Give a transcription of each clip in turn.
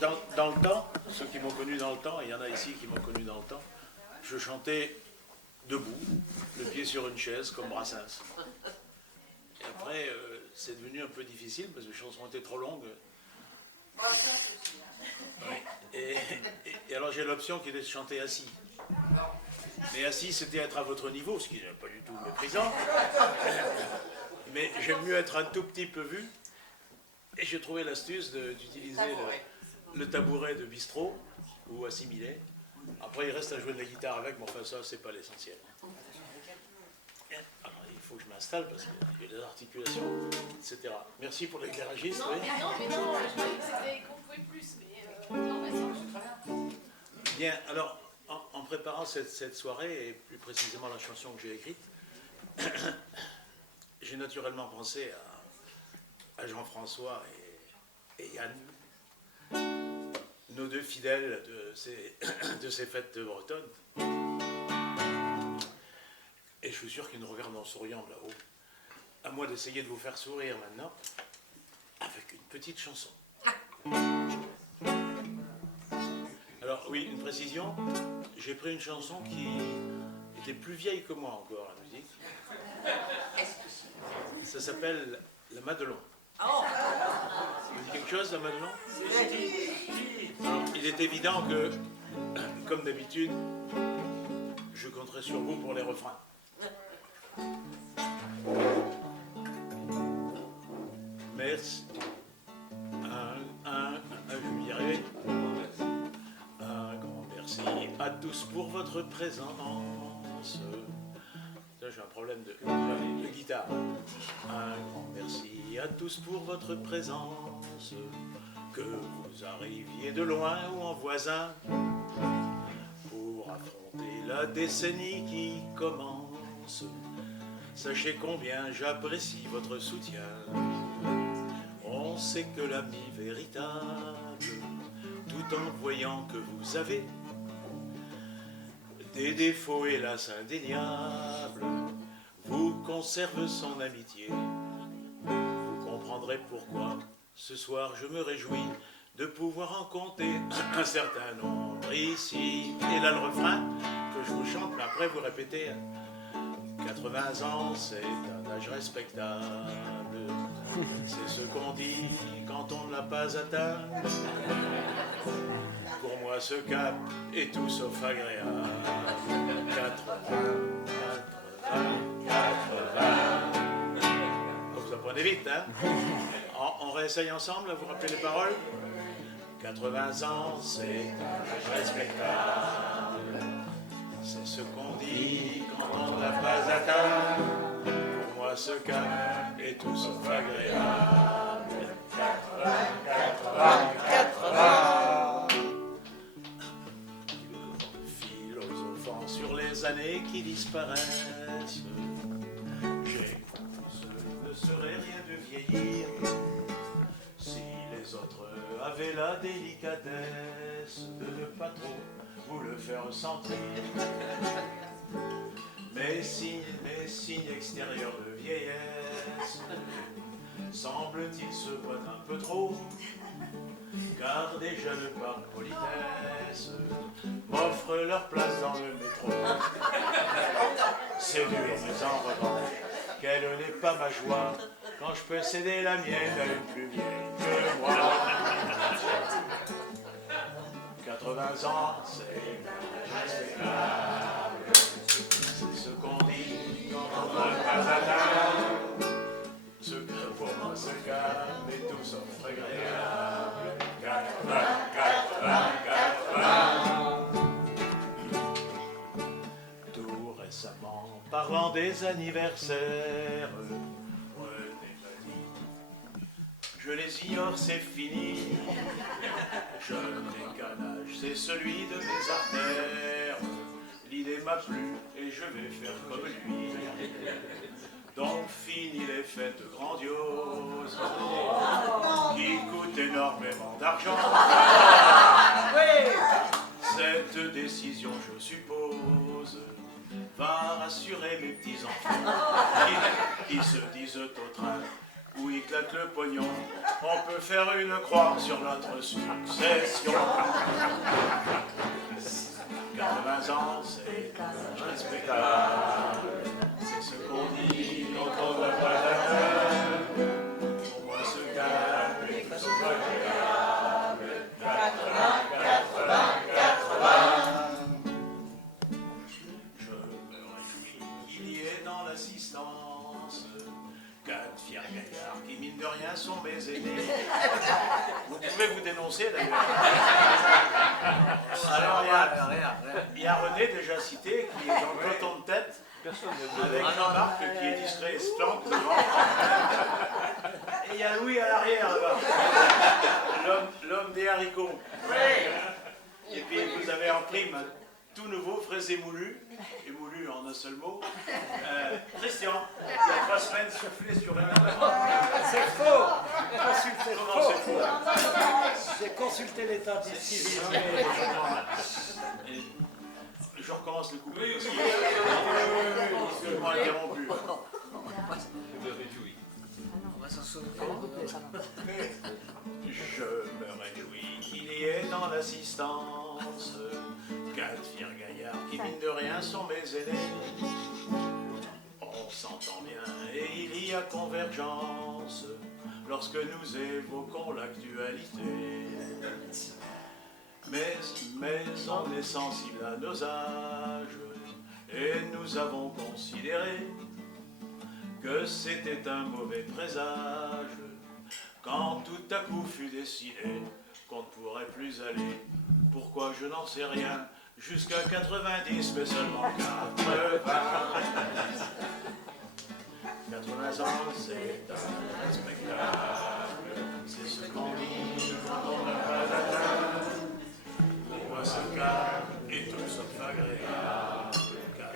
dans le temps, ceux qui m'ont connu dans le temps, et il y en a ici qui m'ont connu dans le temps, je chantais debout, le pied sur une chaise, comme Brassens. Et après, c'est devenu un peu difficile parce que les chansons étaient trop longues. Oui. Et alors j'ai l'option qui est de chanter assis. Mais assis, c'était être à votre niveau, ce qui n'est pas du tout méprisant. Mais j'aime mieux être un tout petit peu vu. Et j'ai trouvé l'astuce d'utiliser le tabouret de bistrot ou assimilé. Après, il reste à jouer de la guitare avec, mais enfin, ça, c'est pas l'essentiel. Alors, il faut que je m'installe parce qu'il y a des articulations, etc. Merci pour l'éclairagiste. Non, oui. non, mais non, je croyais que c'était qu'on pouvait plus, mais non, mais ça, Bien, alors, en préparant cette soirée, et plus précisément la chanson que j'ai écrite, j'ai naturellement pensé à Jean-François et Yann, nos deux fidèles de ces fêtes bretonnes. Et je suis sûr qu'ils nous regardent en souriant de là-haut. À moi d'essayer de vous faire sourire maintenant, avec une petite chanson. Alors oui, une précision, j'ai pris une chanson qui était plus vieille que moi encore, la musique. Ça s'appelle La Madelon. Ça vous dit quelque chose, La Madelon? Alors, il est évident que, comme d'habitude, je compterai sur vous pour les refrains. Merci. Je vais y arriver. Un grand merci à tous pour votre présence. Là, j'ai un problème de guitare. Un grand merci à tous pour votre présence. Que vous arriviez de loin ou en voisin pour affronter la décennie qui commence. Sachez combien j'apprécie votre soutien. On sait que l'ami véritable, tout en voyant que vous avez des défauts hélas indéniables, vous conserve son amitié. Vous comprendrez pourquoi ce soir je me réjouis de pouvoir en compter un certain nombre ici. Et là le refrain que je vous chante, mais après vous répétez. 80 ans, c'est un âge respectable. C'est ce qu'on dit quand on ne l'a pas atteint. Pour moi, ce cap est tout sauf agréable. 80. Vous apprenez vite, hein? On réessaye ensemble, vous rappelez les paroles? 80 ans, c'est un âge respectable. C'est ce qu'on dit quand on ne l'a pas atteint. Pour moi, ce cas est tout sauf agréable. 80, 80, 80. Philosophant sur les années qui disparaissent, j'épouse, ne serait rien de vieillir si les autres avaient la délicatesse de ne pas trop vous le faire sentir. Mes signes extérieurs de vieillesse semble-t-il se voient un peu trop, car déjà le parc politesse m'offre leur place dans le métro. C'est dur, mais en revanche, quelle n'est pas ma joie quand je peux céder la mienne à une plus vieille que moi. 80 ans, c'est respectable. C'est ce qu'on dit quand on ne l'a pas atteint. Ce que pour moi, ce cas est tout sauf agréable. 80, 80, 80. Tout récemment, parlant des anniversaires, je les ignore, c'est fini. Je décalage, c'est celui de mes artères. L'idée m'a plu et je vais faire comme lui. Donc fini les fêtes grandioses qui coûtent énormément d'argent. Cette décision, je suppose, va rassurer mes petits enfants qui se disent au train où ils éclate le pognon, on peut faire une croix sur notre succession. 80 ans, c'est respectable. C'est ce qu'on dit quand on ne voit pas la gueule. Pour moi, ce calme est très agréable. 80, 80, 80. Je me réjouis qu'il y ait dans l'assistance 4 fiers gaillards qui, mine de rien, sont mes aînés. Vous pouvez vous dénoncer, d'ailleurs. Alors, il y a René, déjà cité, qui est dans le peloton de tête, avec Jean-Marc, qui est discret et se plante devant. Et il y a Louis à l'arrière, là-bas. L'homme des haricots. Et puis, vous avez en prime un tout nouveau, frais émoulu en un seul mot, Christian, il y a 3 semaines soufflé sur un C'est faux. Comment c'est faux? J'ai consulté l'état civil. Je recommence le couplet. Excuse-moi interrompu. Je me réjouis qu'il y ait dans l'assistance 4 fiers gaillards qui, mine de rien, sont mes aînés. On s'entend bien et il y a convergence lorsque nous évoquons l'actualité. Mais on est sensible à nos âges et nous avons considéré que c'était un mauvais présage quand tout à coup fut décidé qu'on ne pourrait plus aller. Pourquoi je n'en sais rien, jusqu'à 90, mais seulement 80. 80 ans, c'est respectable, c'est ce qu'on dit quand on n'a pas d'atteinte. Pour moi, ce calme est tout sauf agréable. 80,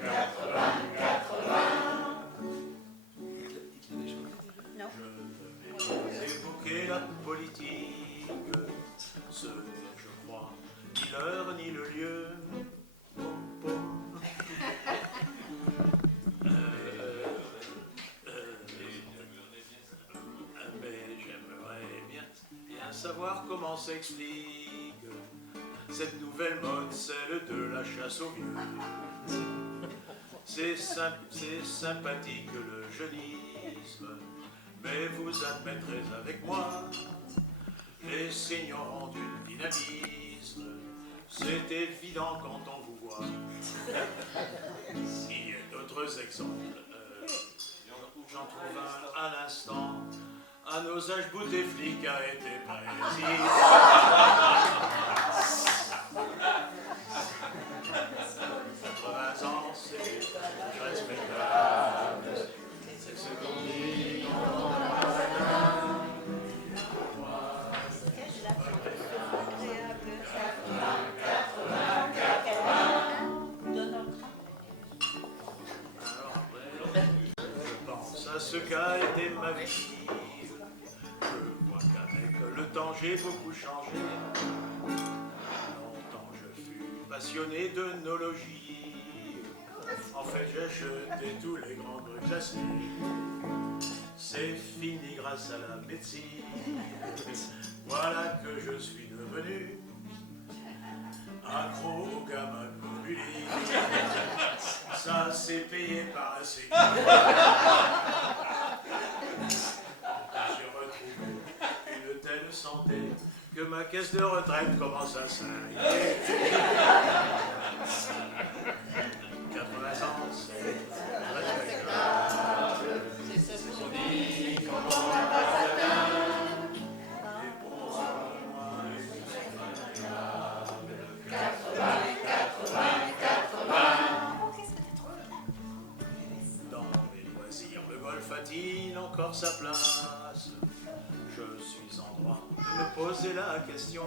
80, 80. Je vais évoquer la politique, ce n'est, je crois, ni l'heure ni le lieu. Mais j'aimerais bien savoir comment s'explique cette nouvelle mode, celle de la chasse aux vieux. C'est sympathique le jeunisme, mais vous admettrez avec moi les signes auront du dynamisme. C'est évident quand on vous voit. Il y a d'autres exemples. J'en trouve un à l'instant. À nos âges, Bouteflika a été président. 80 ans, c'est respectable. C'est ce qu'on dit quand on n'a pas la gueule. Pour moi, à ce qu'a été ma vie. Je vois qu'avec le temps j'ai beaucoup changé. Longtemps je fus passionné d'œnologie. En fait j'ai jeté tous les grands grues glacés. C'est fini grâce à la médecine. Voilà que je suis devenu accro au gamma globuline. Ça c'est payé par un sécu. J'ai retrouvé une telle santé que ma caisse de retraite commence à s'inquiéter. 80 ans, c'est respectable. C'est ce qu'on dit quand on n'a pas d'atteinte. Et pour moi, c'est agréable. 80, 80, 80. Dans mes loisirs, le golf a-t-il encore sa place? Je suis en droit de me poser la question.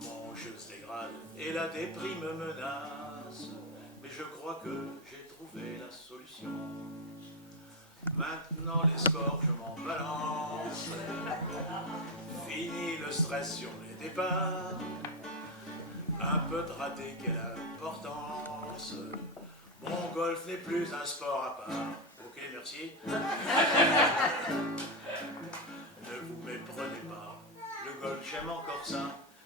Mon jeu se dégrade et la déprime me menace. Mais je crois que j'ai trouvé la solution. Maintenant les scores, je m'en balance. Fini le stress sur les départs. Un peu de raté, quelle importance. Mon golf n'est plus un sport à part. Ok, merci. Ne vous méprenez pas, le golf j'aime encore ça.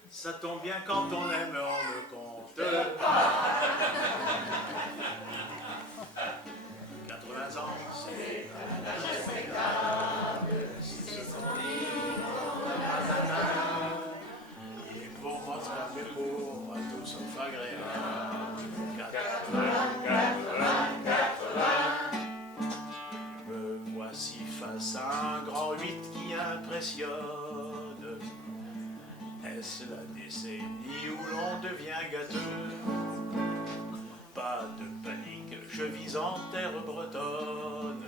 Ça tombe bien quand on aime, on ne compte pas. 80 ans, c'est respectable. Si ce qu'on dit, il est pour moi ce qu'on fait pour moi, tout sauf agréable. 80. Me voici face à un grand 8 qui impressionne. Est-ce la décennie où l'on devient gâteux? Pas de panique, je vise en terre bretonne.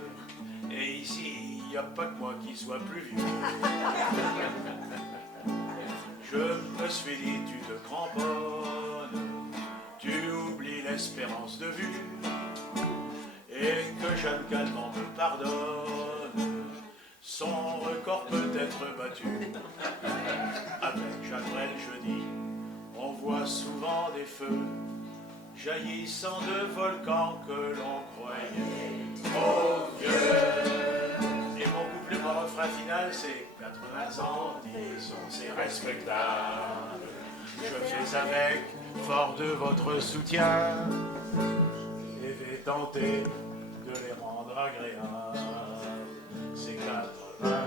Et ici, y a pas que moi qui soit plus vieux. Je me suis dit, tu te cramponnes, tu oublies l'espérance de vue, et que Jeanne Calment me pardonne, son record peut être battu. Avec Jeanne Brel, je dis, on voit souvent des feux jaillissant de volcans que l'on croyait trop vieux. Et mon couplet, mon refrain final, c'est 80 ans, disons, c'est respectable. Je fais avec, fort de votre soutien, et vais tenter de les rendre agréables. C'est 80.